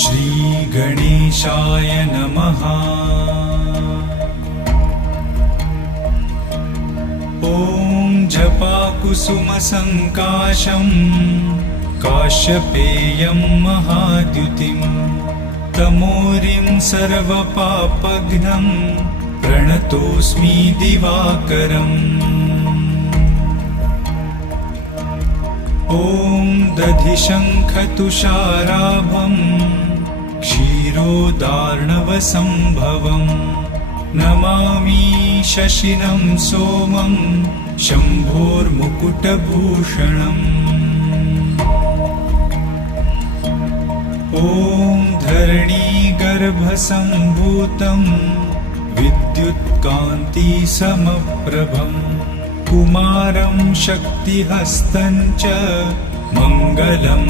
श्रीगणेशाय नमः। ॐ जपाकुसुमसङ्काशं काश्यपेयं महाद्युतिं तमोरिं सर्वपापघ्नं प्रणतोऽस्मि दिवाकरम्। ॐ दधिशङ्खतुषाराभं क्षीरोदार्णवसम्भवम् नमामि शशिनं सोमं शम्भोर्मुकुटभूषणम्। ॐ धरणीगर्भसम्भूतं विद्युत्कान्तिसमप्रभम् कुमारं शक्तिहस्तं च मङ्गलं